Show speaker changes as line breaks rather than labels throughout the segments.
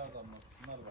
Gracias. No, no, no.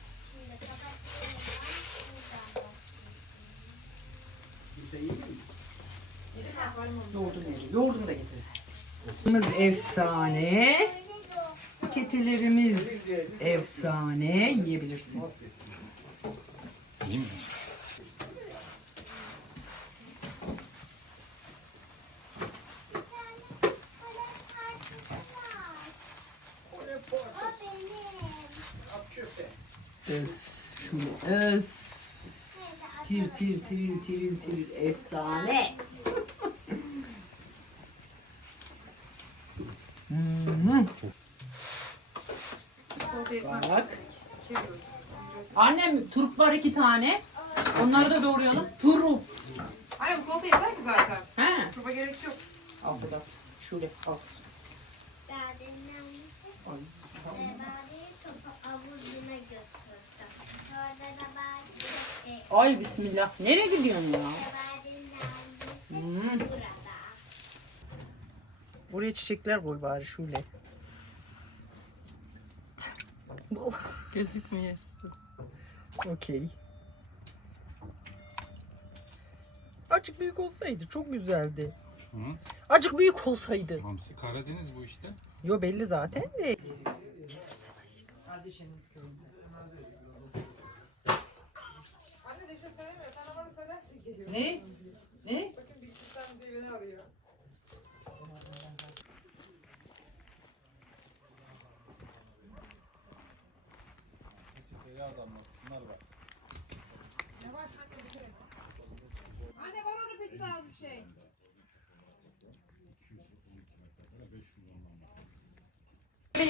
Yoğurdum da getir. efsane. Paketelerimiz efsane. Yiyebilirsin. İyi mi? Öf, şunu Evet. Tir, tir tir tir tir tir efsane. hmm. Bak. Annem turp var iki tane. Evet. Onları da doğrayalım. Turu.
Hayır bu salata yeter ki zaten. He. Turba gerek yok.
Momsi, al Sedat. Şöyle al. Ay bismillah. Nereye gidiyorsun ya? Hmm. Buraya çiçekler koy bari şöyle.
Gözükmeyesin.
Okey. Acık büyük olsaydı çok güzeldi. Acık büyük olsaydı.
Hamsi Karadeniz bu işte.
Yo belli zaten de. Kardeşim. Ne? Sıkayım. Ne? adamlar bak. Ne var Anne var onu peki lazım bir şey.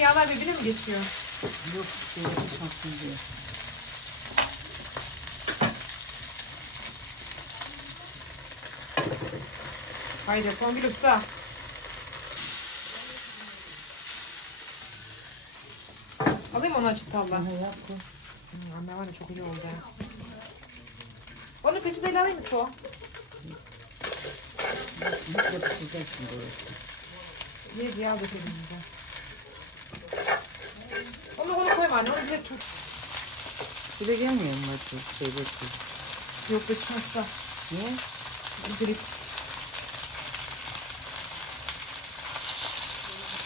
Yalar birbirine mi geçiyor? Yok, şey, şansım diyor.
Haydi son bir usta. Alayım onu açık tabla. Hayır yap koy. Anne var ya çok iyi oldu. Onu peçeteyle alayım mı son?
Nasıl yapışacak şimdi orası?
Ne diye al bakayım Onu onu koyma anne onu bile tut.
Bile gelmiyor mu artık şeyde tut? Yok Niye? Bir direkt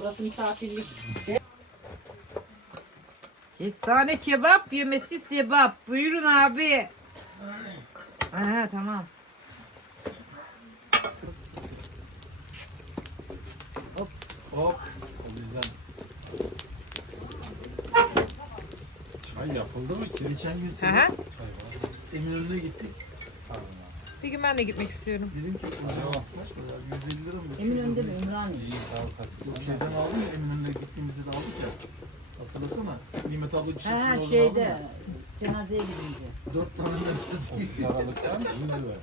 Burası misafirlik.
Kestane kebap yemesi sebap. Buyurun abi. Ay. Aha, tamam. Hop.
Hop. O yüzden. Çay yapıldı mı ki?
Geçen gün sen... Eminönü'ne gittik.
Tamam. Bir gün ben de gitmek evet. istiyorum. Dedim ki acaba kaç
ya 150 lira mı? Eminönü'nde mi? Ümraniye. İyi sağ ol
Kasım. Yok şeyden aldım ya Eminönü'ne gittiğimizi de aldık ya. Hatırlasana. Nimet abla kişisi olduğunu aldım. Ha
şeyde. O, aldı ya. Cenazeye gidince.
Dört tane de.
30 aralıktan Yüz. lira.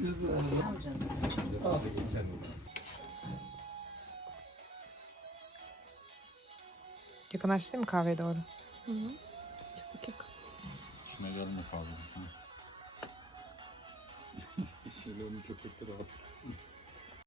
100 lira. Ne evet. yapacaksın? Al. Al
Yakınlaştı şey mı kahveye doğru?
Hı hı. Çabuk yakın.
Şuna gelme kahveye.
Şöyle onu köpekte de al.